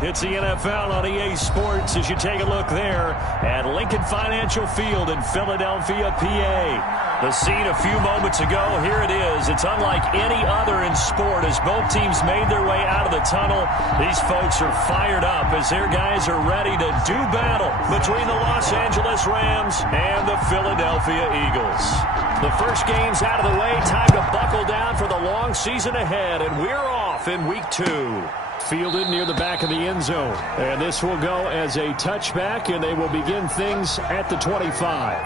It's the NFL on EA Sports as you take a look there at Lincoln Financial Field in Philadelphia, PA. The scene a few moments ago, here it is. It's unlike any other in sport as both teams made their way out of the tunnel. These folks are fired up as their guys are ready to do battle between the Los Angeles Rams and the Philadelphia Eagles. The first game's out of the way. Time to buckle down for the long season ahead, and we're off in week 2. Fielded near the back of the end zone. And this will go as a touchback, and they will begin things at the 25.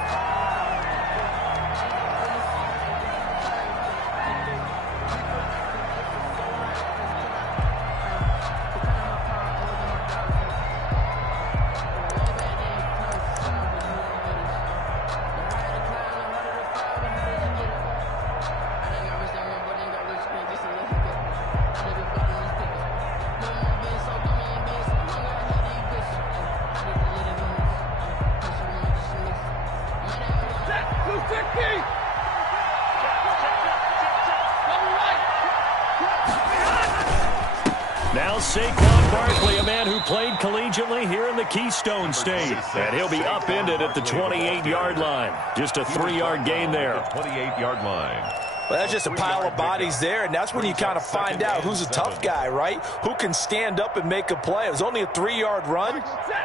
Now Saquon Barkley, a man who played collegiately here in the Keystone State. And he'll be upended at the 28-yard line. Just a 3-yard gain there. 28-yard line. Well, that's just a pile of bodies there, and that's when you kind of find out who's a tough guy, right? Who can stand up and make a play. It was only a 3-yard run,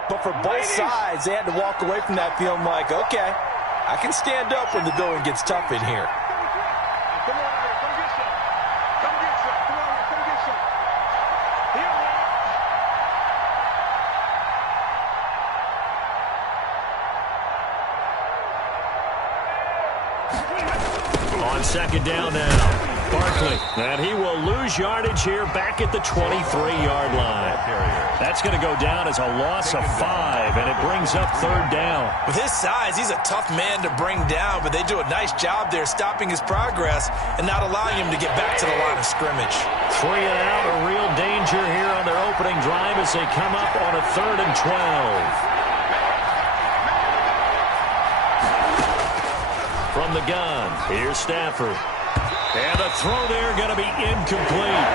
but for both sides, they had to walk away from that feeling like, okay, I can stand up when the going gets tough in here. On second down now, Barkley. And he will lose yardage here back at the 23-yard line. That's going to go down as a loss of 5, and it brings up third down. With his size, he's a tough man to bring down, but they do a nice job there stopping his progress and not allowing him to get back to the line of scrimmage. 3 and out, a real danger here on their opening drive as they come up on a 3rd and 12. From the gun, here's Stafford. And the throw there going to be incomplete.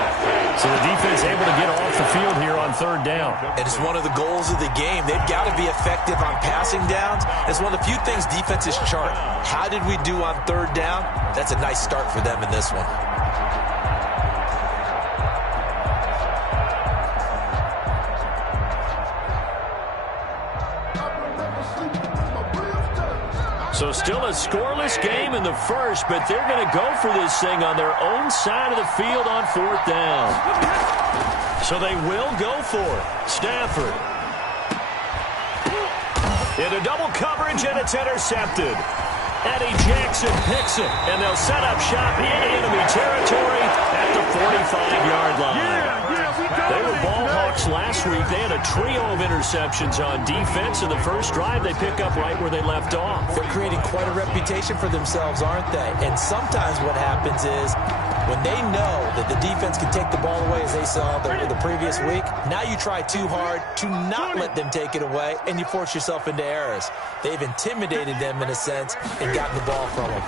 So the defense able to get off the field here on 3rd down. It is one of the goals of the game. They've got to be effective on passing downs. It's one of the few things defenses chart. How did we do on 3rd down? That's a nice start for them in this one. So still a scoreless game in the first, but they're going to go for this thing on their own side of the field on 4th down. So they will go for it. Stafford. Into double coverage, and it's intercepted. Eddie Jackson picks it, and they'll set up shop in enemy territory at the 45-yard line. They were ball hawks last week. They had a trio of interceptions on defense. In the first drive, they pick up right where they left off. They're creating quite a reputation for themselves, aren't they? And sometimes what happens is when they know that the defense can take the ball away, as they saw the previous week, now you try too hard to not let them take it away, and you force yourself into errors. They've intimidated them in a sense and gotten the ball from them.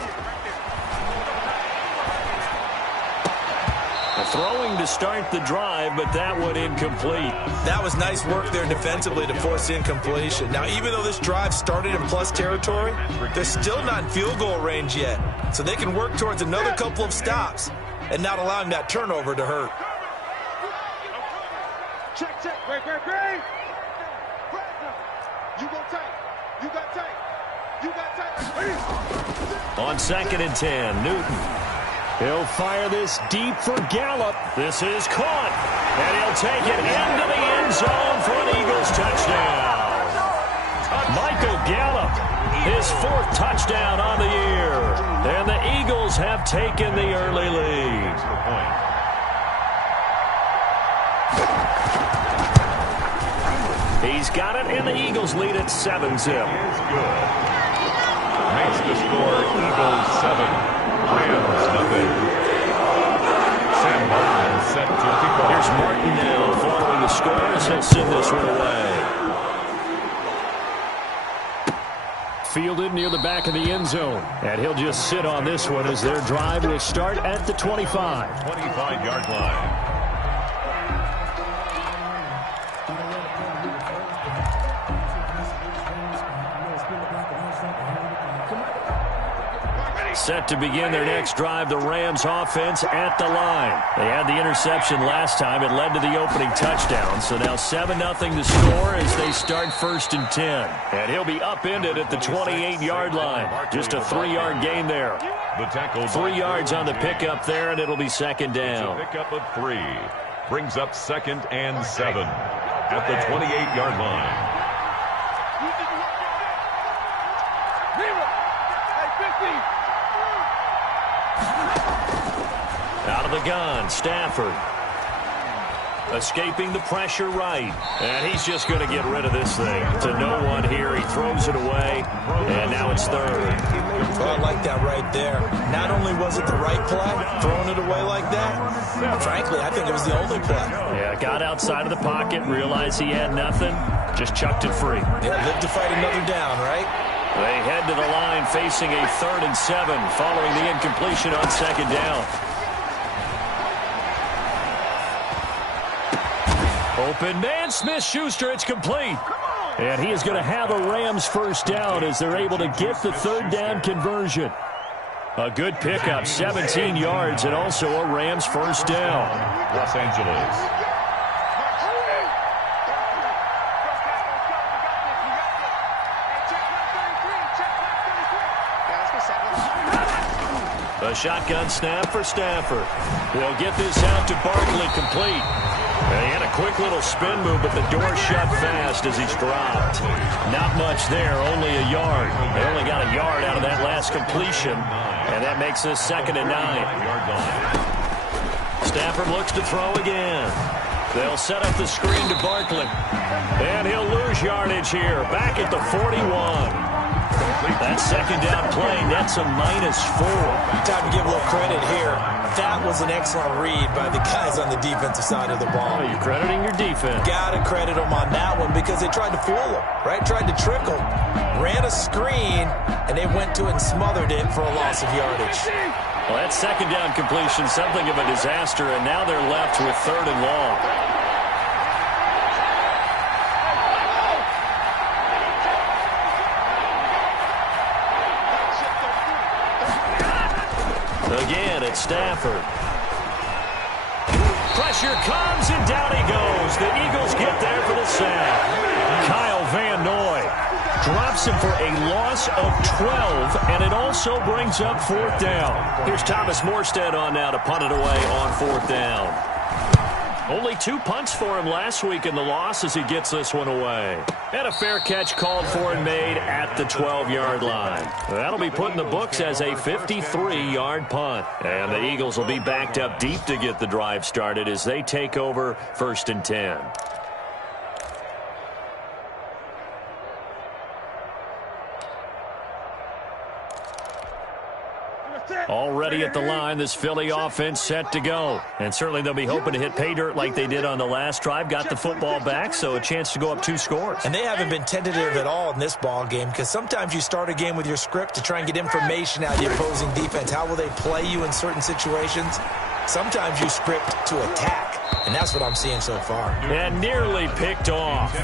Throwing to start the drive, but that one incomplete. That was nice work there defensively to force incompletion. Now, even though this drive started in plus territory, they're still not in field goal range yet. So they can work towards another couple of stops and not allowing that turnover to hurt. Check, check. Great. You go tight. You got tight. You got tight. On 2nd and 10, Newton. He'll fire this deep for Gallup. This is caught. And he'll take it into the end zone for an Eagles touchdown. Michael Gallup, his 4th touchdown on the year. And the Eagles have taken the early lead. He's got it, and the Eagles lead at 7-0. Makes the score Eagles 7. Rams nothing. Sam Martin set to kick off. Here's Martin now following the score as he'll send this one away. Fielded near the back of the end zone. And he'll just sit on this one as their drive will start at the 25. 25-yard line. Set to begin their next drive, the Rams offense at the line. They had the interception last time. It led to the opening touchdown. So now 7-0 to score as they start 1st and 10. And he'll be upended at the 28-yard line. Just a 3-yard gain there. 3 yards on the pickup there, and it'll be 2nd down. Pickup of 3 brings up 2nd and 7 at the 28-yard line. Out of the gun, Stafford. Escaping the pressure right. And he's just going to get rid of this thing. To no one here. He throws it away. And now it's 3rd. Well, I like that right there. Not only was it the right play, throwing it away like that, frankly, I think it was the only play. Yeah, got outside of the pocket, realized he had nothing, just chucked it free. Yeah, live to fight another down, right? They head to the line facing a 3rd and 7 following the incompletion on 2nd down. Open man, Smith-Schuster, it's complete. And he is going to have a Rams 1st down as they're able to get the 3rd down conversion. A good pickup, 17 yards, and also a Rams 1st down. Los Angeles. A shotgun snap for Stafford. They'll get this out to Barkley, complete. He had a quick little spin move, but the door shut fast as he's dropped. Not much there, only a yard. They only got a yard out of that last completion, and that makes this 2nd and 9. Stafford looks to throw again. They'll set up the screen to Barkley, and he'll lose yardage here, back at the 41. That 2nd down play nets a -4. Time to give a little credit here. That was an excellent read by the guys on the defensive side of the ball. You're crediting your defense. Got to credit them on that one because they tried to fool them, right? Tried to trick them. Ran a screen, and they went to it and smothered it for a loss of yardage. Well, that 2nd down completion, something of a disaster, and now they're left with 3rd and long. Again, it's Stafford. Pressure comes, and down he goes. The Eagles get there for the sack. Kyle Van Noy drops him for a loss of 12, and it also brings up 4th down. Here's Thomas Morstead on now to punt it away on 4th down. Only 2 punts for him last week in the loss as he gets this one away. And a fair catch called for and made at the 12-yard line. That'll be put in the books as a 53-yard punt. And the Eagles will be backed up deep to get the drive started as they take over 1st and 10. Already at the line, this Philly offense set to go. And certainly they'll be hoping to hit pay dirt like they did on the last drive. Got the football back, so a chance to go up 2 scores. And they haven't been tentative at all in this ball game because sometimes you start a game with your script to try and get information out of the opposing defense. How will they play you in certain situations? Sometimes you script to attack, and that's what I'm seeing so far. And nearly picked off.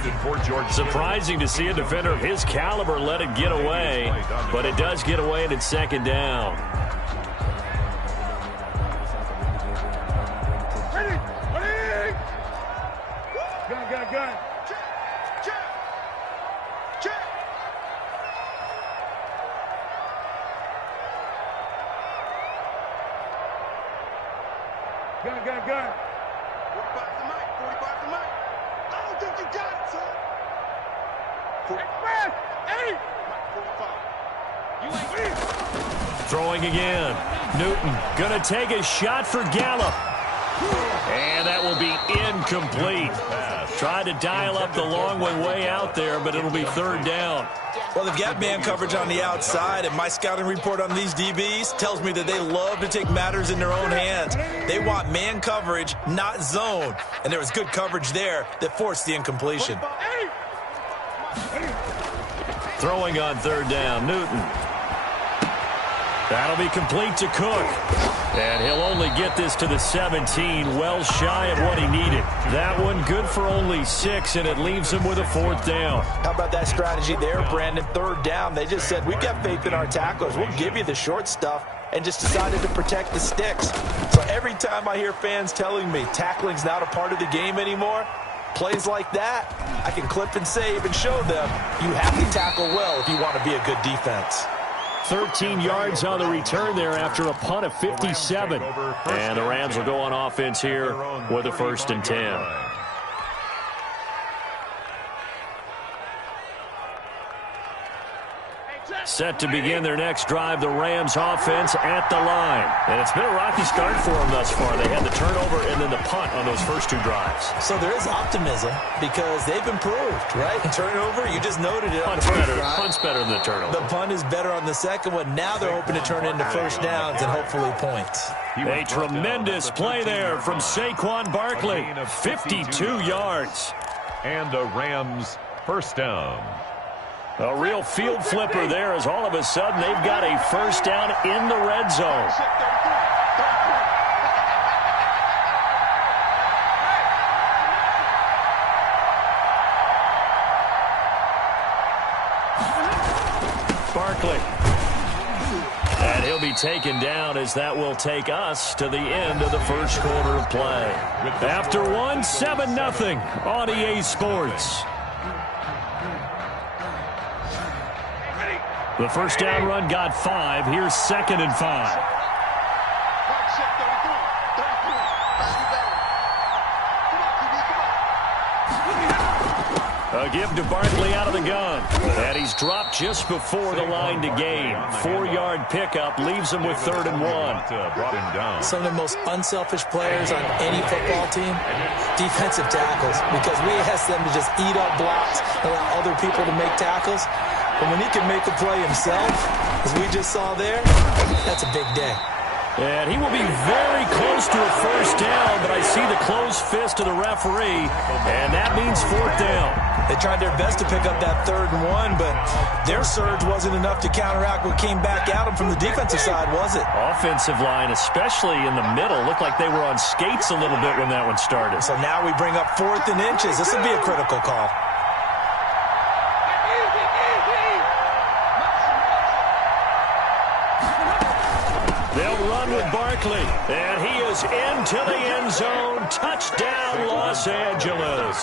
Surprising to see a defender of his caliber let it get away, but it does get away and it's 2nd down. Gun. Check. Gun. 45 to Mike. I don't think you got it, son. Express. 8. Mike, 45. You ain't. Throwing again. Newton gonna take a shot for Gallup. And that will be incomplete. Tried to dial up the long way out there, but it'll be 3rd down. Well, they've got man coverage on the outside, and my scouting report on these DBs tells me that they love to take matters in their own hands. They want man coverage, not zone. And there was good coverage there that forced the incompletion. Throwing on 3rd down, Newton. That'll be complete to Cook. And he'll only get this to the 17, well shy of what he needed. That one good for only 6, and it leaves him with a 4th down. How about that strategy there, Brandon? 3rd down. They just said, we've got faith in our tacklers. We'll give you the short stuff, and just decided to protect the sticks. So every time I hear fans telling me tackling's not a part of the game anymore, plays like that, I can clip and save and show them you have to tackle well if you want to be a good defense. 13 yards on the return there after a punt of 57. And the Rams will go on offense here with a 1st and 10. Set to begin their next drive, the Rams offense at the line. And it's been a rocky start for them thus far. They had the turnover and then the punt on those first 2 drives. So there is optimism because they've improved, right? Turnover, you just noted it. Punt's better than the turnover. The punt is better on the second one. Now they're hoping to turn into 1st downs and hopefully points. A tremendous play there from Saquon Barkley. 52 yards. And the Rams 1st down. A real field flipper there as all of a sudden they've got a 1st down in the red zone. Barkley. And he'll be taken down as that will take us to the end of the 1st quarter of play. After 1, 7-0 on EA Sports. The 1st down run got 5. Here's 2nd and 5. A give to Barkley out of the gun. And he's dropped just before the line to gain. 4-yard pickup leaves him with 3rd and 1. Brought him down. Some of the most unselfish players on any football team, defensive tackles, because we ask them to just eat up blocks, allow other people to make tackles. But when he can make a play himself, as we just saw there, that's a big day. And he will be very close to a 1st down, but I see the closed fist of the referee, and that means 4th down. They tried their best to pick up that 3rd and 1, but their surge wasn't enough to counteract what came back at them from the defensive side, was it? Offensive line, especially in the middle, looked like they were on skates a little bit when that one started. So now we bring up 4th and inches. This will be a critical call. They'll run with Barkley, and he is into the end zone. Touchdown, Los Angeles.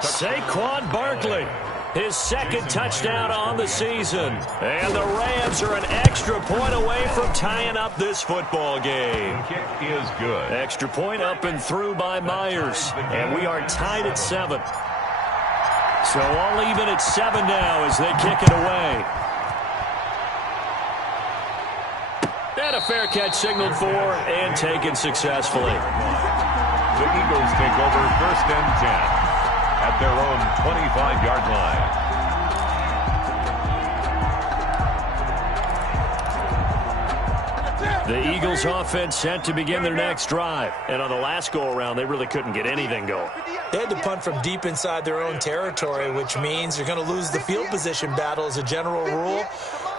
Saquon Barkley, his 2nd touchdown on the season. And the Rams are an extra point away from tying up this football game. The kick is good. Extra point up and through by Myers. And we are tied at 7. So all even at 7 now as they kick it away. And a fair catch signaled for and taken successfully. The Eagles take over 1st and 10 at their own 25-yard line. The Eagles offense set to begin their next drive. And on the last go-around, they really couldn't get anything going. They had to punt from deep inside their own territory, which means they're going to lose the field position battle as a general rule.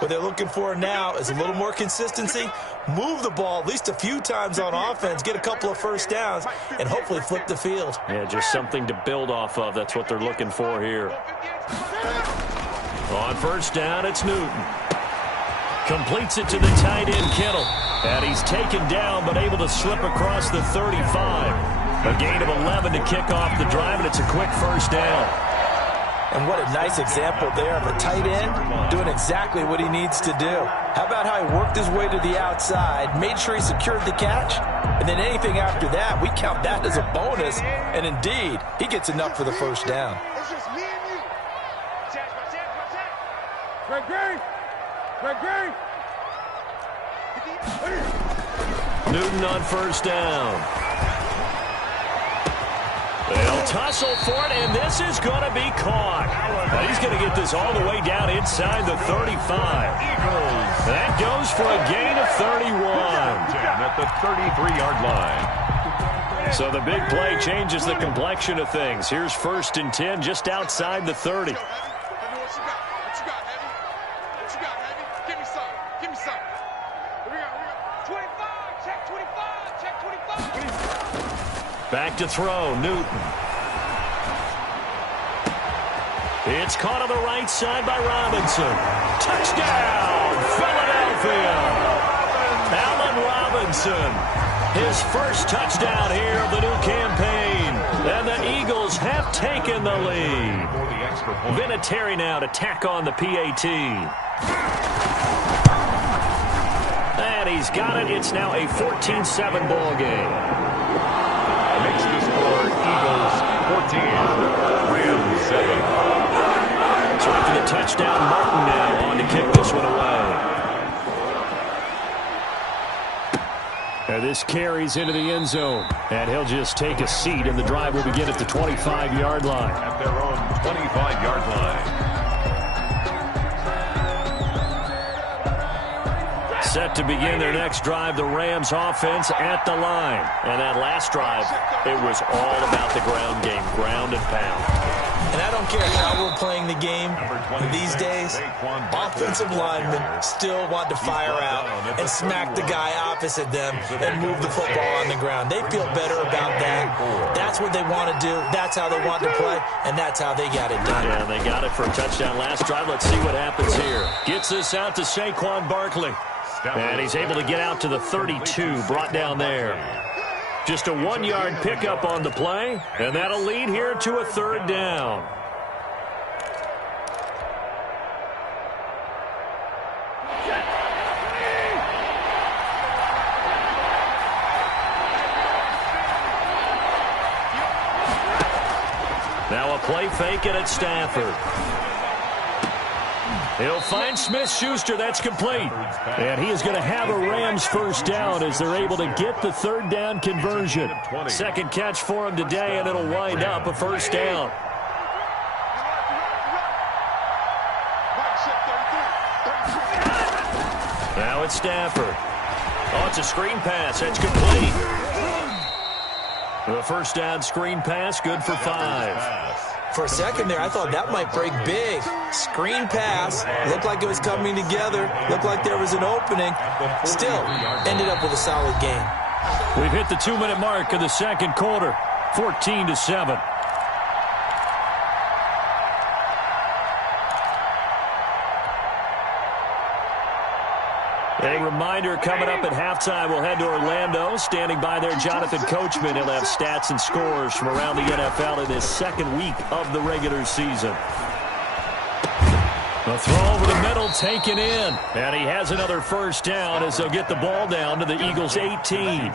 What they're looking for now is a little more consistency, move the ball at least a few times on offense, get a couple of 1st downs, and hopefully flip the field. Yeah, just something to build off of. That's what they're looking for here. On 1st down, it's Newton. Completes it to the tight end, Kittle. And he's taken down, but able to slip across the 35. A gain of 11 to kick off the drive, and it's a quick 1st down. And what a nice example there of a tight end doing exactly what he needs to do. How about how he worked his way to the outside, made sure he secured the catch, and then anything after that, we count that as a bonus. And indeed, he gets enough for the 1st down. It's just me and you. Greg. Newton on 1st down. They'll tussle for it, and this is going to be caught. Now he's going to get this all the way down inside the 35. That goes for a gain of 31. At the 33-yard line. So the big play changes the complexion of things. Here's 1st and 10 just outside the 30. What you got, Heavy? Give me some. 25, check 25, check 25. Back to throw, Newton. It's caught on the right side by Robinson. Touchdown, Philadelphia. Allen Robinson, his first touchdown here of the new campaign. And the Eagles have taken the lead. Vinatieri now to tack on the PAT. And he's got it. It's now a 14-7 ball game. Makes the score Eagles 14, Rams 7. So after the touchdown, Martin now on to kick this one away. And this carries into the end zone. And he'll just take a seat, and the drive will begin at the 25-yard line. At their own 25-yard line. Set to begin their next drive, the Rams offense at the line. And that last drive, it was all about the ground game, ground and pound. And I don't care how we're playing the game these days, offensive linemen still want to fire out and smack the guy opposite them and move the football on the ground. They feel better about that. That's what they want to do. That's how they want to play, and that's how they got it done. Yeah, they got it for a touchdown last drive. Let's see what happens here. Gets this out to Saquon Barkley. And he's able to get out to the 32, brought down there. Just a 1-yard pickup on the play, and that'll lead here to a third down. Now a play fake it at Stafford. He'll find Smith-Schuster. That's complete. And he is going to have a Rams first down as they're able to get the third down conversion. Second catch for him today, and it'll wind up a first down. Now it's Stafford. Oh, it's a screen pass. That's complete. The first down screen pass, good for 5. For a second there, I thought that might break big. Screen pass. Looked like it was coming together. Looked like there was an opening. Still, ended up with a solid game. We've hit the 2-minute mark of the second quarter. 14-7. A reminder, coming up at halftime, we'll head to Orlando. Standing by there, Jonathan Coachman. He'll have stats and scores from around the NFL in his second week of the regular season. The throw over the middle, taken in. And he has another first down as they'll get the ball down to the Eagles' 18.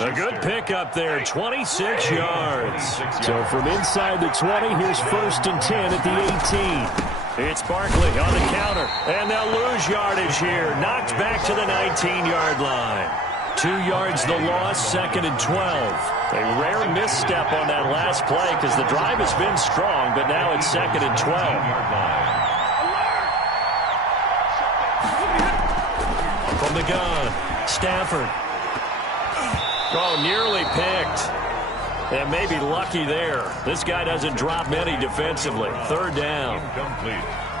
A good pickup there, 26 yards. So from inside the 20, here's 1st and 10 at the 18. It's Barkley on the counter, and they'll lose yardage here. Knocked back to the 19-yard line. 2 yards the loss, 2nd and 12. A rare misstep on that last play because the drive has been strong, but now it's 2nd and 12. From the gun, Stafford. Oh, nearly picked. And maybe lucky there. This guy doesn't drop many defensively. Third down.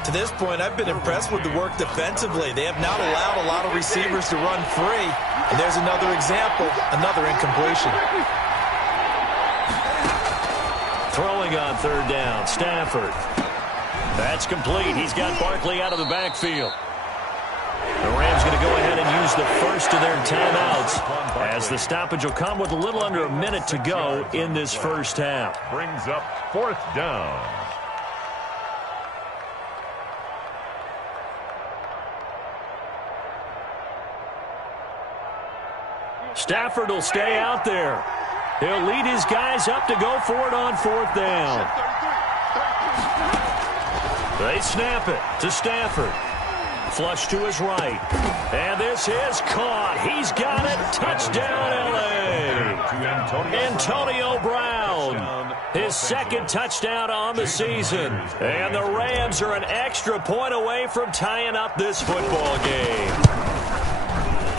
To this point, I've been impressed with the work defensively. They have not allowed a lot of receivers to run free. And there's another example, another incompletion. Throwing on third down, Stafford. That's complete. He's got Barkley out of the backfield. The Rams going to go ahead and use the first of their timeouts as the stoppage will come with a little under a minute to go in this first half. Brings up 4th down. Stafford will stay out there. He'll lead his guys up to go for it on 4th down. They snap it to Stafford. Flush to his right. And this is caught. He's got it. Touchdown, L.A. Antonio Brown. His 2nd touchdown on the season. And the Rams are an extra point away from tying up this football game.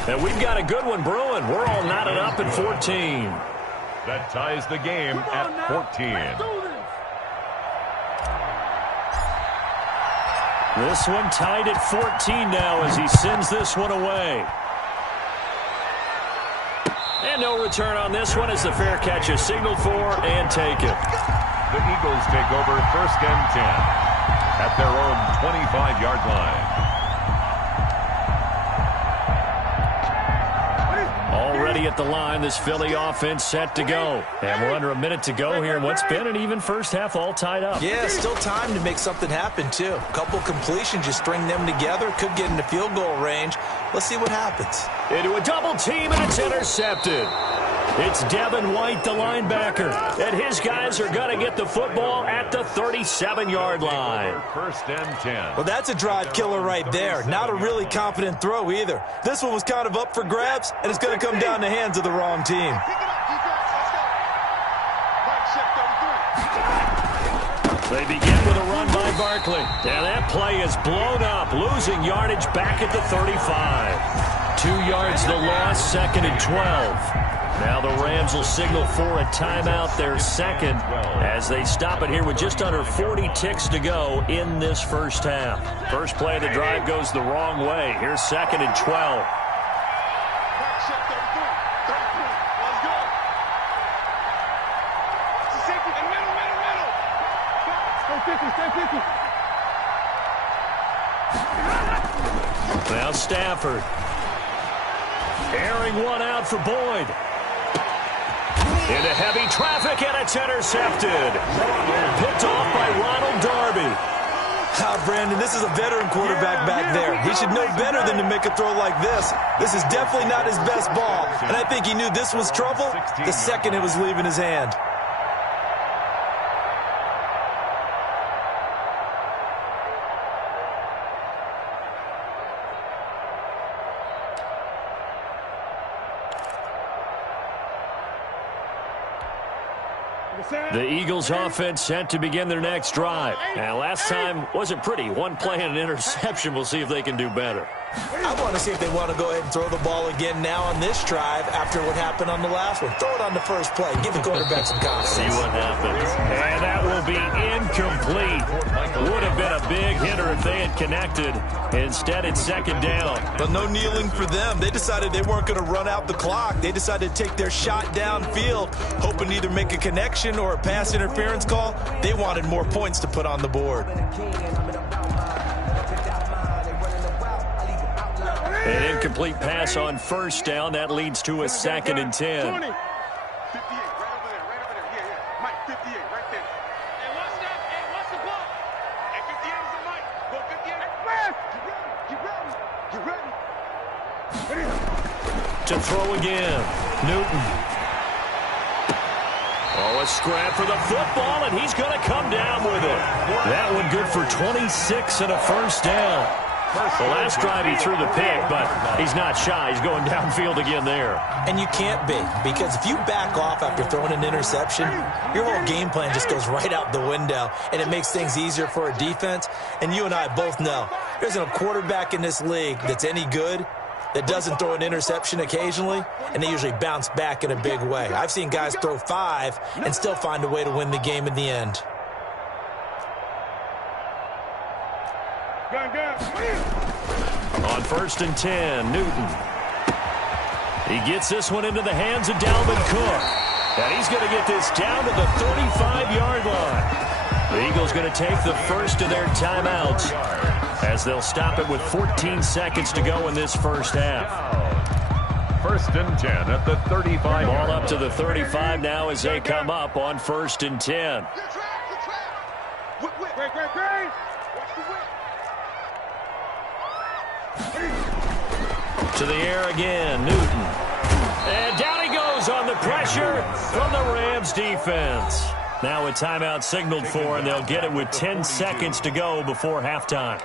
And we've got a good one brewing. We're all knotted up at 14. That ties the game at 14. This one tied at 14 now as he sends this one away. And no return on this one as the fair catch is signaled for and taken. The Eagles take over 1st and 10 at their own 25-yard line. Already at the line, this Philly offense set to go. And we're under a minute to go here in what's been an even first half, all tied up. Yeah, still time to make something happen, too. A couple completions, you string them together, could get into field goal range. Let's see what happens. Into a double team, and it's intercepted. It's Devin White, the linebacker, and his guys are going to get the football at the 37-yard line. 1st and 10. Well, that's a drive killer right there. Not a really confident throw either. This one was kind of up for grabs, and it's going to come down in the hands of the wrong team. They begin with a run by Barkley. And that play is blown up, losing yardage back at the 35. 2 yards the loss, 2nd and 12. Now the Rams will signal for a timeout, their second, as they stop it here with just under 40 ticks to go in this first half. First play of the drive goes the wrong way. Here's 2nd and 12. Now Stafford. Airing one out for Boyd. Into heavy traffic, and it's intercepted. Picked off by Ronald Darby. Brandon, this is a veteran quarterback back there. He should know better than to make a throw like this. This is definitely not his best ball, and I think he knew this was trouble the second it was leaving his hand. The Eagles offense set to begin their next drive. And last time wasn't pretty. One play and an interception. We'll see if they can do better. I want to see if they want to go ahead and throw the ball again now on this drive after what happened on the last one. Throw it on the first play. Give the quarterback some confidence. See what happens. And that will be incomplete. Would have been a big hitter if they had connected. Instead, it's 2nd down. But no kneeling for them. They decided they weren't going to run out the clock. They decided to take their shot downfield, hoping to either make a connection or a pass interference call. They wanted more points to put on the board. An incomplete pass on 1st down. That leads to a 2nd and 10. 58, right over there, right over there. Yeah. Mike, 58, right there. Hey, what's up? Hey, what's the ball? Hey, 58 is the Mike. Go 58. Get ready. To throw again. Newton. Oh, a scrap for the football, and he's going to come down with it. That one good for 26 and a 1st down. The last drive he threw the pick, but he's not shy. He's going downfield again there. And you can't be, because if you back off after throwing an interception, your whole game plan just goes right out the window, and it makes things easier for a defense. And you and I both know there isn't a quarterback in this league that's any good that doesn't throw an interception occasionally, and they usually bounce back in a big way. I've seen guys throw 5 and still find a way to win the game in the end. On 1st and 10, Newton. He gets this one into the hands of Dalvin Cook. And he's going to get this down to the 35-yard line. The Eagles going to take the first of their timeouts as they'll stop it with 14 seconds to go in this first half. 1st and 10 at the 35. Ball up to the 35 now as they come up on 1st and 10. To the air again, Newton. And down he goes on the pressure from the Rams defense. Now a timeout signaled for, and they'll get it with 10 seconds to go before halftime.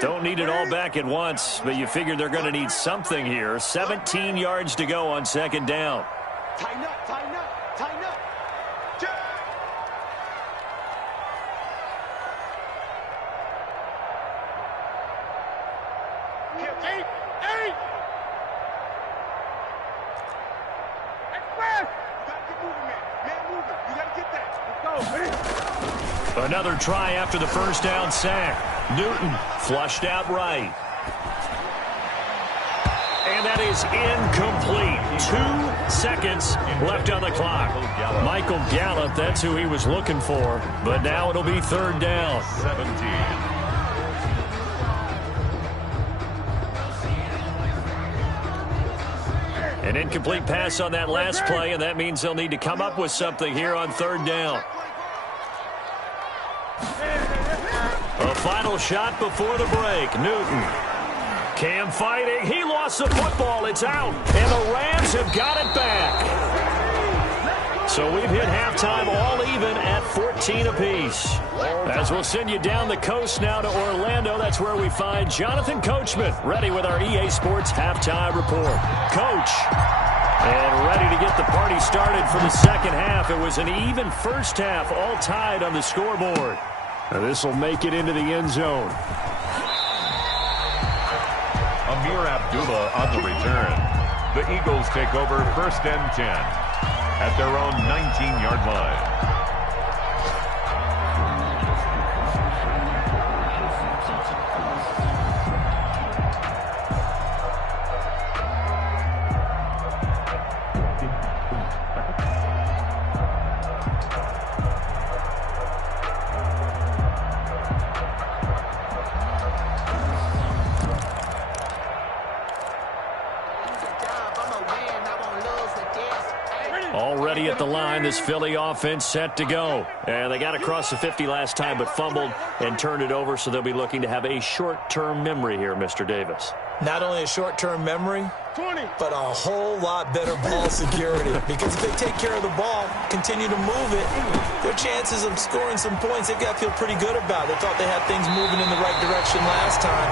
Don't need it all back at once, but you figure they're going to need something here. 17 yards to go on 2nd down. Tighten up, tighten up, tighten up. Eight. Express. You got to get moving, man. Man moving. You got to get that. Let's go. Another try after the 1st down sack. Newton flushed out right. And that is incomplete. 2 seconds left on the clock. Michael Gallup, that's who he was looking for. But now it'll be third down. 17. An incomplete pass on that last play, and that means they'll need to come up with something here on third down. A final shot before the break. Newton. Cam fighting. He lost the football. It's out. And the Rams have got it back. So we've hit halftime all even at 14 apiece. As we'll send you down the coast now to Orlando, that's where we find Jonathan Coachman, ready with our EA Sports halftime report. Coach, and ready to get the party started for the second half. It was an even first half, all tied on the scoreboard. Now this will make it into the end zone. Amir Abdullah on the return. The Eagles take over 1st and 10 at their own 19-yard line. Already at the line, this Philly offense set to go. And they got across the 50 last time, but fumbled and turned it over, so they'll be looking to have a short-term memory here, Mr. Davis. Not only a short-term memory, but a whole lot better ball security. Because if they take care of the ball, continue to move it, their chances of scoring some points, they've got to feel pretty good about. They thought they had things moving in the right direction last time.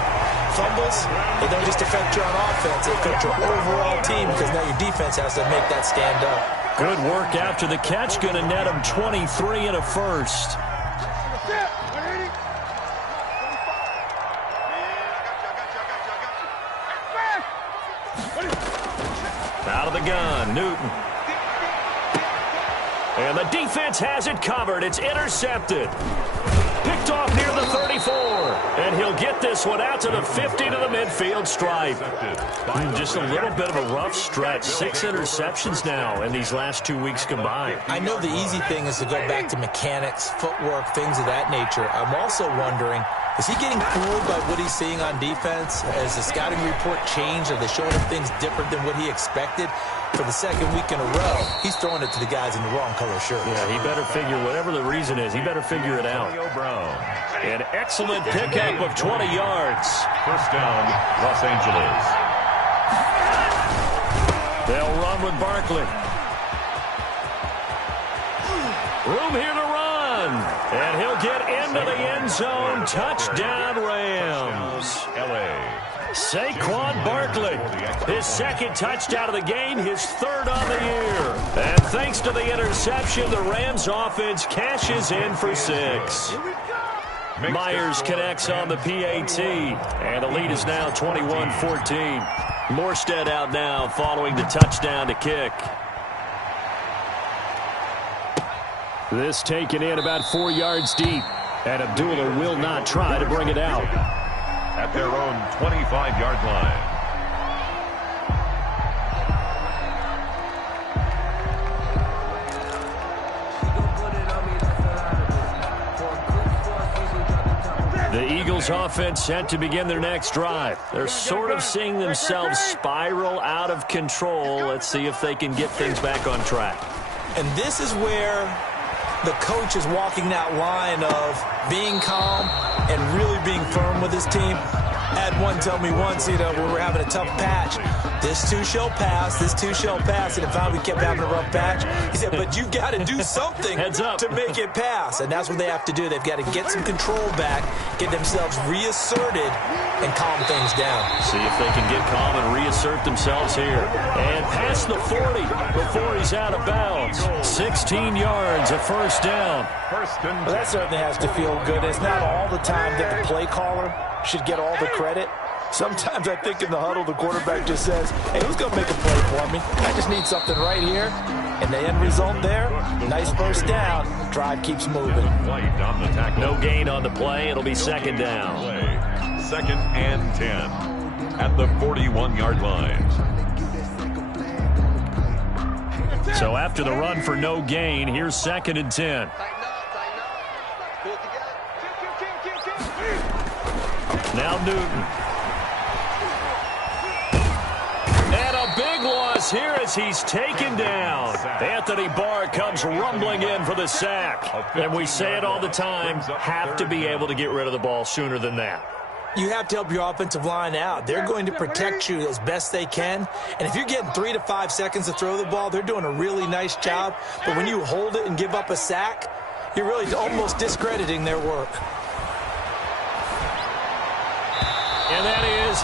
Fumbles, they don't just affect you on offense, they affect your overall team, because now your defense has to make that stand up. Good work after the catch, going to net him 23 and a first. Out of the gun, Newton. And the defense has it covered. It's intercepted. Picked off near the 34. And he'll get this one out to the 50 to the midfield stripe. Just a little bit of a rough stretch. 6 interceptions now in these last 2 weeks combined. I know the easy thing is to go back to mechanics, footwork, things of that nature. I'm also wondering, is he getting fooled by what he's seeing on defense? Has the scouting report changed? Are they showing him things different than what he expected? For the second week in a row, he's throwing it to the guys in the wrong color shirts. Yeah, he better figure, whatever the reason is, he better figure it out. An excellent pickup of 20 yards. 1st down, Los Angeles. They'll run with Barkley. Room here to run. And he'll get into the end zone. Touchdown, Rams. L.A. Saquon Barkley, his second touchdown of the game, his third on the year. And thanks to the interception, the Rams offense cashes in for 6. Myers connects on the PAT, and the lead is now 21-14. Morstead out now following the touchdown to kick. This taken in about 4 yards deep, and Abdullah will not try to bring it out. At their own 25-yard line. The Eagles offense set to begin their next drive. They're sort of seeing themselves spiral out of control. Let's see if they can get things back on track. And this is where the coach is walking that line of being calm and really being firm with his team. Had one tell me once, when we were having a tough patch, this too shall pass, this too shall pass. And if we kept having a rough patch, he said, but you got to do something to make it pass. And that's what they have to do. They've got to get some control back, get themselves reasserted, and calm things down. See if they can get calm and reassert themselves here. And past the 40 before he's out of bounds. 16 yards, a first down. Well, that certainly has to feel good. It's not all the time that the play caller should get all the credit. Sometimes I think in the huddle, the quarterback just says, hey, who's going to make a play for me? I just need something right here. And the end result there, nice first down. Drive keeps moving. No gain on the play. It'll be second down. 2nd and 10. at the 41-yard line. So after the run for no gain, here's 2nd and 10. Now Newton. And a big loss here as he's taken down. Anthony Barr comes rumbling in for the sack. And we say it all the time, have to be able to get rid of the ball sooner than that. You have to help your offensive line out. They're going to protect you as best they can. And if you're getting 3 to 5 seconds to throw the ball, they're doing a really nice job. But when you hold it and give up a sack, you're really almost discrediting their work. And that is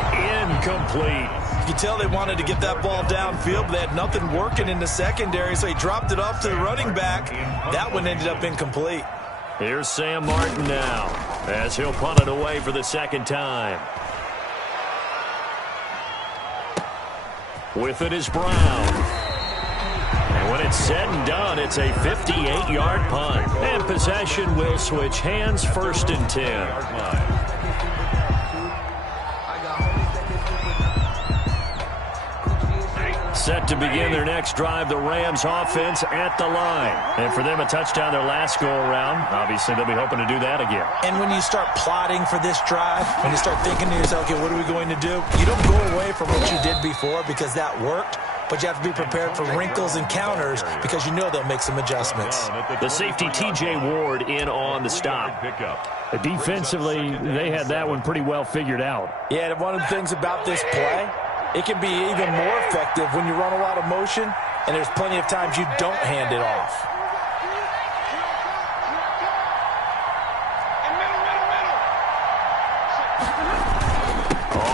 incomplete. You can tell they wanted to get that ball downfield, but they had nothing working in the secondary, so he dropped it off to the running back. That one ended up incomplete. Here's Sam Martin now, as he'll punt it away for the 2nd time. With it is Brown. And when it's said and done, it's a 58-yard punt. And possession will switch hands, 1st and 10. Set to begin their next drive, the Rams offense at the line. And for them, a touchdown their last go-around. Obviously, they'll be hoping to do that again. And when you start plotting for this drive, when you start thinking to yourself, okay, what are we going to do? You don't go away from what you did before because that worked, but you have to be prepared for wrinkles and counters because you know they'll make some adjustments. The safety, T.J. Ward, in on the stop. Defensively, they had that one pretty well figured out. Yeah, and one of the things about this play, it can be even more effective when you run a lot of motion, and there's plenty of times you don't hand it off.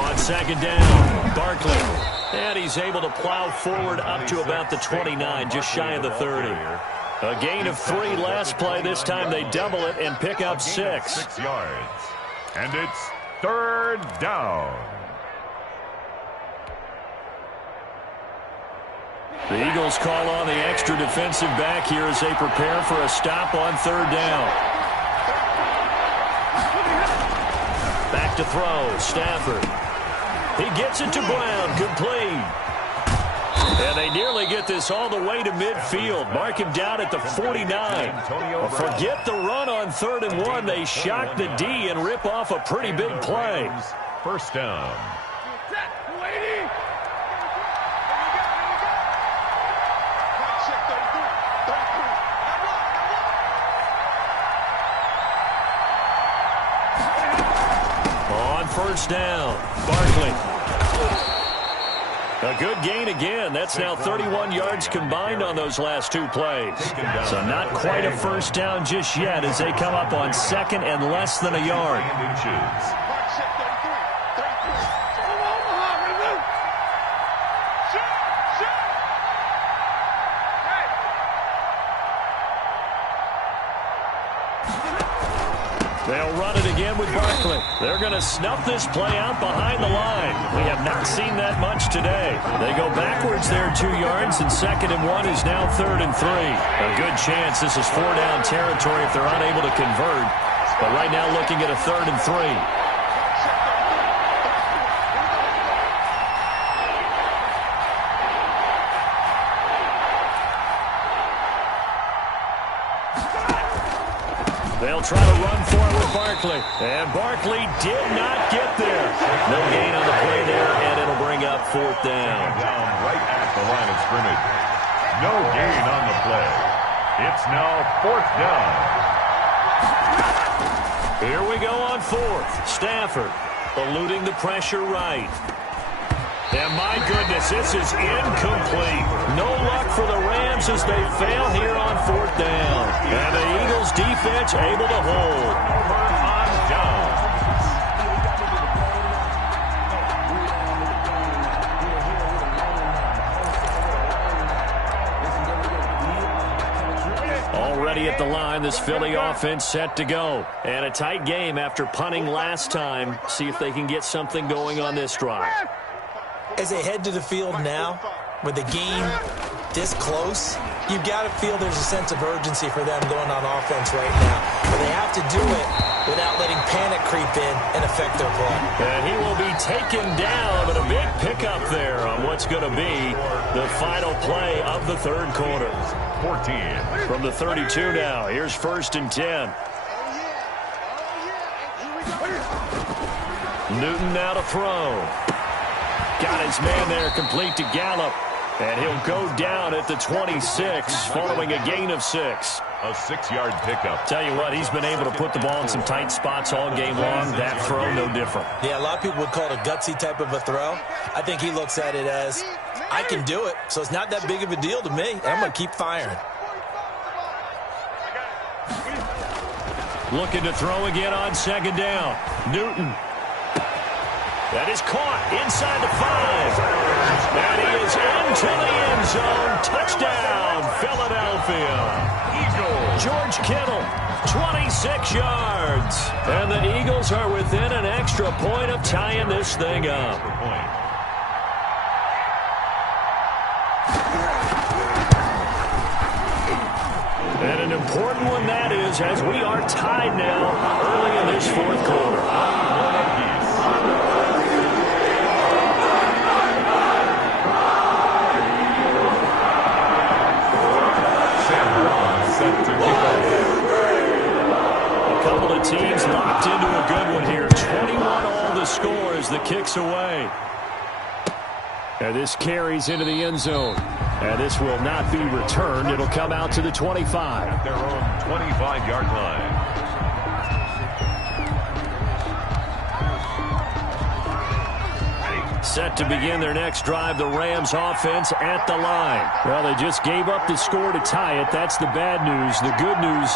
On 2nd down, Barkley. And he's able to plow forward up to about the 29, just shy of the 30. A gain of 3 last play. This time they double it and pick up 6. 6 yards. And it's 3rd down. The Eagles call on the extra defensive back here as they prepare for a stop on 3rd down. Back to throw, Stafford. He gets it to Brown, complete. And they nearly get this all the way to midfield. Mark him down at the 49. Forget the run on 3rd and 1. They shock the D and rip off a pretty big play. 1st down. On 1st down, Barkley. A good gain again. That's now 31 yards combined on those last 2 plays. So not quite a 1st down just yet as they come up on 2nd and less than a yard. They'll run it again with Barkley. They're going to snuff this play out behind the line. We have not seen that much today. They go backwards there 2 yards, and 2nd and 1 is now 3rd and 3. A good chance this is 4-down territory if they're unable to convert. But right now looking at a 3rd and 3. They'll try to run for it with Barkley. And Barkley did not get there. No gain on the play there, and it'll bring up 4th down. Down right at the line of scrimmage. No gain on the play. It's now 4th down. Here we go on 4th. Stafford eluding the pressure right. And my goodness, this is incomplete. No luck for the Rams as they fail here on 4th down. And the Eagles defense able to hold. On down. Already at the line, this Philly offense set to go. And a tight game after punting last time. See if they can get something going on this drive. As they head to the field now, with the game this close, you've got to feel there's a sense of urgency for them going on offense right now. But they have to do it without letting panic creep in and affect their play. And he will be taken down, but a big pickup there on what's going to be the final play of the third quarter. 14. From the 32 now, here's 1st and 10. Newton now to throw. Got his man there, complete to Gallup. And he'll go down at the 26 following a gain of 6. A 6-yard pickup. Tell you what, he's been able to put the ball in some tight spots all game long. That throw, no different. Yeah, a lot of people would call it a gutsy type of a throw. I think he looks at it as, I can do it, so it's not that big of a deal to me. I'm going to keep firing. Looking to throw again on 2nd down. Newton. That is caught inside the 5. And he is into the end zone. Touchdown, Philadelphia. Eagles. George Kittle, 26 yards. And the Eagles are within an extra point of tying this thing up. And an important one that is, as we are tied now early in this 4th quarter. A couple of teams locked into a good one here. 21 all the score as the kick's away. And this carries into the end zone. And this will not be returned. It'll come out to the 25. At their own 25-yard line. Set to begin their next drive, the Rams offense at the line. Well, they just gave up the score to tie it. That's the bad news. The good news,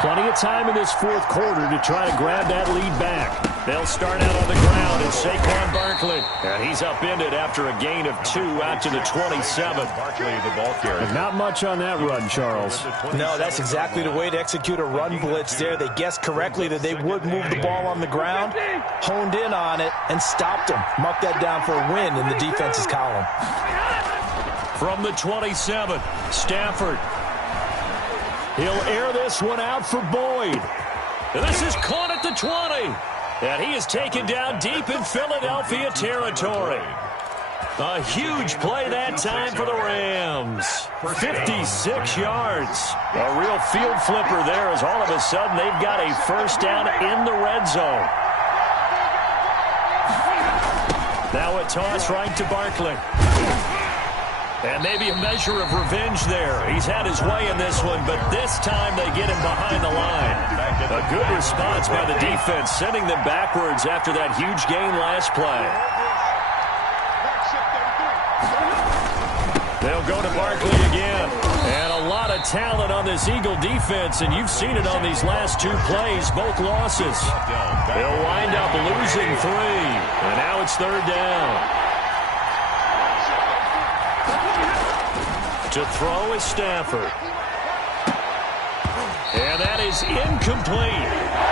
plenty of time in this 4th quarter to try to grab that lead back. They'll start out on the ground, and Saquon Barkley. And he's upended after a gain of 2 out to the 27. Barkley, the ball carrier. Not much on that run, Charles. No, that's exactly the way to execute a run blitz there. They guessed correctly that they would move the ball on the ground, honed in on it, and stopped them. Mark that down for a win in the defense's column. From the 27, Stafford. He'll air this one out for Boyd. And this is caught at the 20. And he is taken down deep in Philadelphia territory. A huge play that time for the Rams. 56 yards. A real field flipper there as all of a sudden they've got a 1st down in the red zone. Now a toss right to Barkley. And maybe a measure of revenge there. He's had his way in this one, but this time they get him behind the line. A good response by the defense, sending them backwards after that huge gain last play. They'll go to Barkley again. And a lot of talent on this Eagle defense, and you've seen it on these last 2 plays, both losses. They'll wind up losing 3. And now it's 3rd down. To throw is Stafford. And that is incomplete.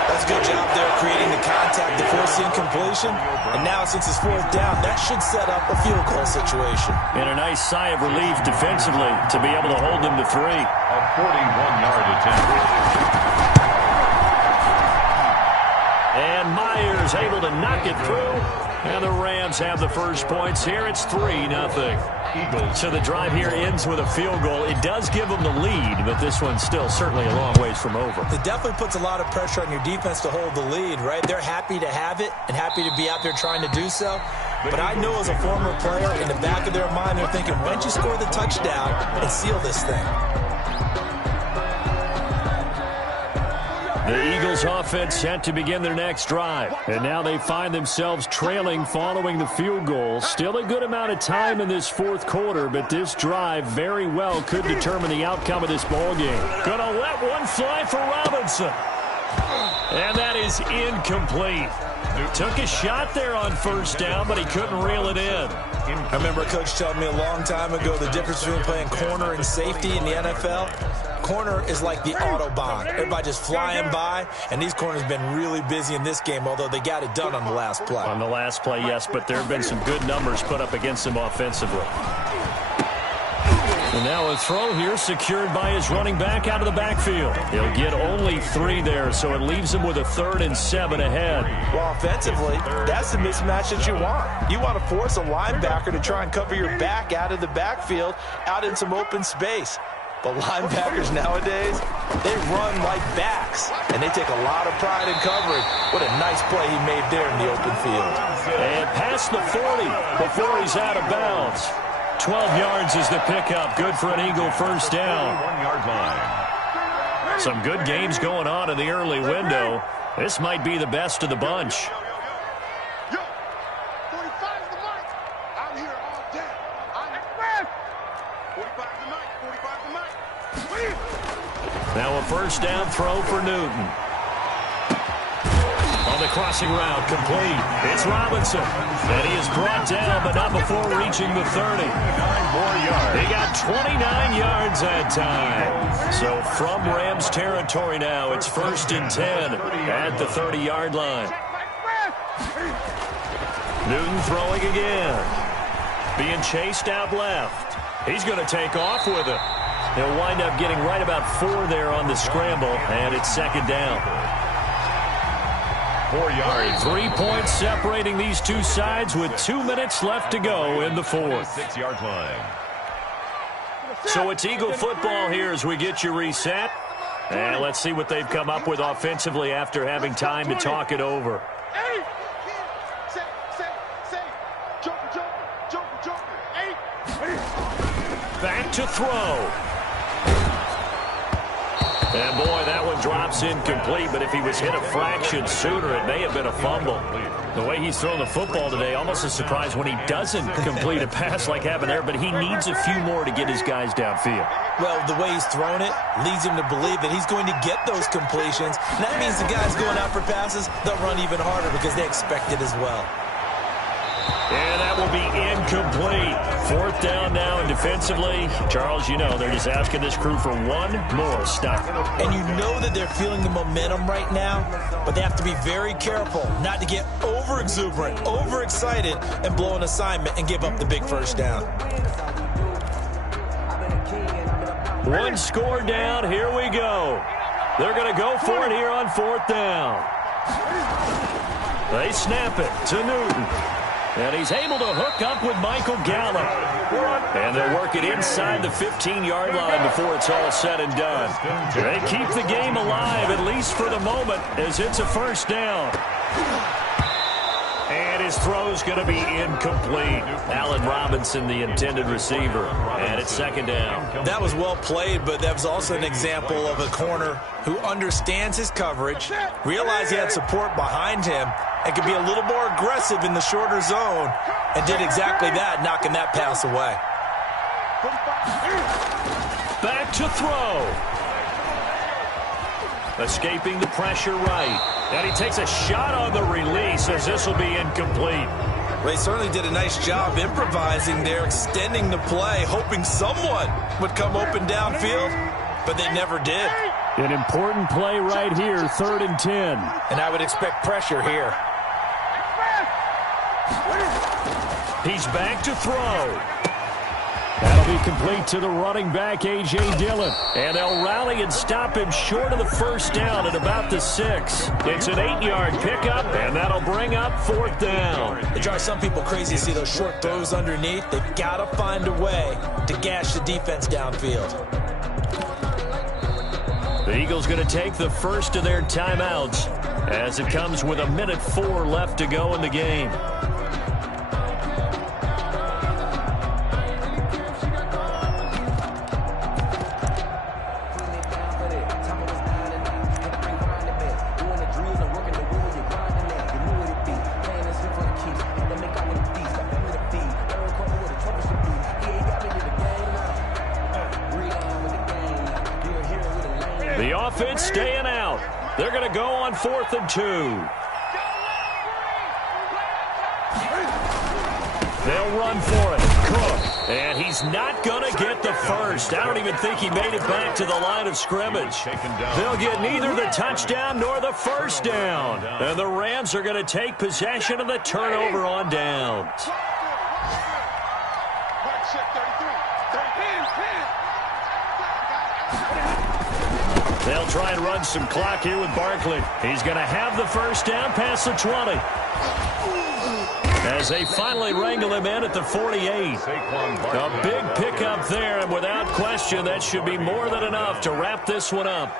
That's a good job there creating the contact to force the incompletion. And now since it's 4th down, that should set up a field goal situation. And a nice sigh of relief defensively to be able to hold them to 3. A 41-yard attempt. And Myers able to knock it through. And the Rams have the first points here. It's 3-0. Eagles. So the drive here ends with a field goal. It does give them the lead, but this one's still certainly a long ways from over. It definitely puts a lot of pressure on your defense to hold the lead, right? They're happy to have it and happy to be out there trying to do so. But I know as a former player, in the back of their mind, they're thinking, why don't you score the touchdown and seal this thing? The Eagles offense set to begin their next drive. And now they find themselves trailing following the field goal. Still a good amount of time in this 4th quarter, but this drive very well could determine the outcome of this ballgame. Gonna let one fly for Robinson. And that is incomplete. Took a shot there on 1st down, but he couldn't reel it in. I remember a coach telling me a long time ago the difference between playing corner and safety in the NFL. Corner is like the Autobahn. Everybody just flying by, and these corners have been really busy in this game, although they got it done on the last play. On the last play, yes, but there have been some good numbers put up against them offensively. And now a throw here secured by his running back out of the backfield. He'll get only 3 there, so it leaves him with a 3rd and 7 ahead. Well, offensively, that's the mismatch that you want. You want to force a linebacker to try and cover your back out of the backfield, out in some open space. But linebackers nowadays, they run like backs, and they take a lot of pride in covering. What a nice play he made there in the open field. And past the 40 before he's out of bounds. 12 yards is the pickup. Good for an Eagle first down. 1-yard line. Some good games going on in the early window. This might be the best of the bunch. Yo, 45's the mic. I'm here all day. 45's the mic. 45's the mic. Now a first down throw for Newton. On the crossing route, complete. It's Robinson. And he is brought down, but not before reaching the 30. 9 more yards. He got 29 yards that time. So from Rams territory now, it's 1st and 10 at the 30-yard line. Newton throwing again. Being chased out left. He's going to take off with it. He'll wind up getting right about 4 there on the scramble, and it's 2nd down. 4 yards. 3 points separating these two sides with 2 minutes left to go in the 4th. 6-yard line. So it's Eagle football here as we get you reset. And let's see what they've come up with offensively after having time to talk it over. Back to throw. And, boy, that one drops incomplete, but if he was hit a fraction sooner, it may have been a fumble. The way he's thrown the football today, almost a surprise when he doesn't complete a pass like happened there, but he needs a few more to get his guys downfield. Well, the way he's thrown it leads him to believe that he's going to get those completions. And that means the guys going out for passes, they'll run even harder because they expect it as well. And that will be incomplete. 4th down now, and defensively, Charles, you know, they're just asking this crew for one more stop. And you know that they're feeling the momentum right now, but they have to be very careful not to get over-exuberant, over-excited, and blow an assignment and give up the big first down. 1 score down, here we go. They're going to go for it here on 4th down. They snap it to Newton. And he's able to hook up with Michael Gallup. And they'll work it inside the 15-yard line before it's all said and done. They keep the game alive, at least for the moment, as it's a first down. And his throw's going to be incomplete. Allen Robinson, the intended receiver. And it's 2nd down. That was well played, but that was also an example of a corner who understands his coverage, realized he had support behind him, and could be a little more aggressive in the shorter zone, and did exactly that, knocking that pass away. Back to throw. Escaping the pressure right. And he takes a shot on the release as this will be incomplete. Well, he certainly did a nice job improvising there, extending the play, hoping someone would come open downfield, but they never did. An important play right here, 3rd and 10. And I would expect pressure here. He's back to throw. That'll be complete to the running back, A.J. Dillon. And they'll rally and stop him short of the first down at about the 6. It's an 8-yard pickup, and that'll bring up 4th down. It drives some people crazy to see those short throws underneath. They've got to find a way to gash the defense downfield. The Eagles going to take the first of their timeouts as it comes with 1:04 left to go in the game. The offense staying out. They're going to go on 4th and 2. They'll run for it. Cook. And he's not going to get the first. I don't even think he made it back to the line of scrimmage. They'll get neither the touchdown nor the first down. And the Rams are going to take possession of the turnover on downs. Check 33. 33. They'll try and run some clock here with Barkley. He's going to have the first down past the 20. As they finally wrangle him in at the 48. A big pickup there, and without question, that should be more than enough to wrap this one up.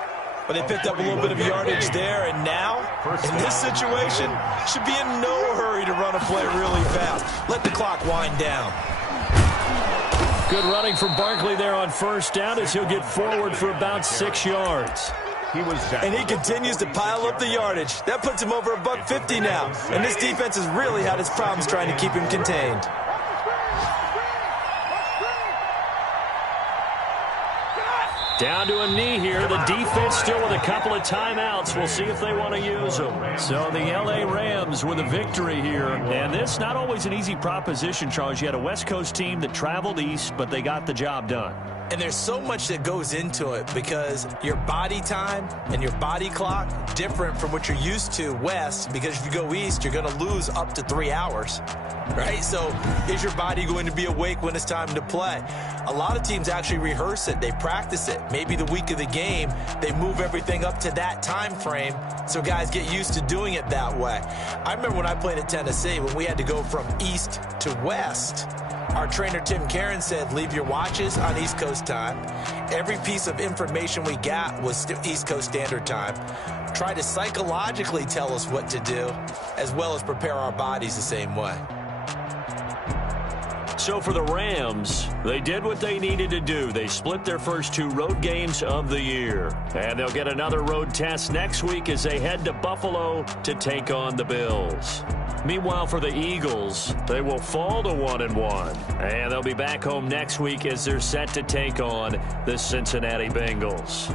But they picked up a little bit of yardage there, and now, in this situation, should be in no hurry to run a play really fast. Let the clock wind down. Good running from Barkley there on first down as he'll get forward for about 6 yards. And he continues to pile up the yardage. That puts him over $150 now. And this defense has really had its problems trying to keep him contained. Down to a knee here. The defense still with a couple of timeouts. We'll see if they want to use them. So the L.A. Rams with a victory here. And this not always an easy proposition, Charles. You had a West Coast team that traveled east, but they got the job done. And there's so much that goes into it because your body time and your body clock different from what you're used to west, because if you go east, you're going to lose up to 3 hours, right? So is your body going to be awake when it's time to play? A lot of teams actually rehearse it. They practice it. Maybe the week of the game, they move everything up to that time frame so guys get used to doing it that way. I remember when I played at Tennessee, when we had to go from east to west, our trainer, Tim Karen, said, leave your watches on East Coast time. Every piece of information we got was East Coast Standard Time. Try to psychologically tell us what to do, as well as prepare our bodies the same way. So for the Rams, they did what they needed to do. They split their first 2 road games of the year. And they'll get another road test next week as they head to Buffalo to take on the Bills. Meanwhile, for the Eagles, they will fall to 1-1. And they'll be back home next week as they're set to take on the Cincinnati Bengals.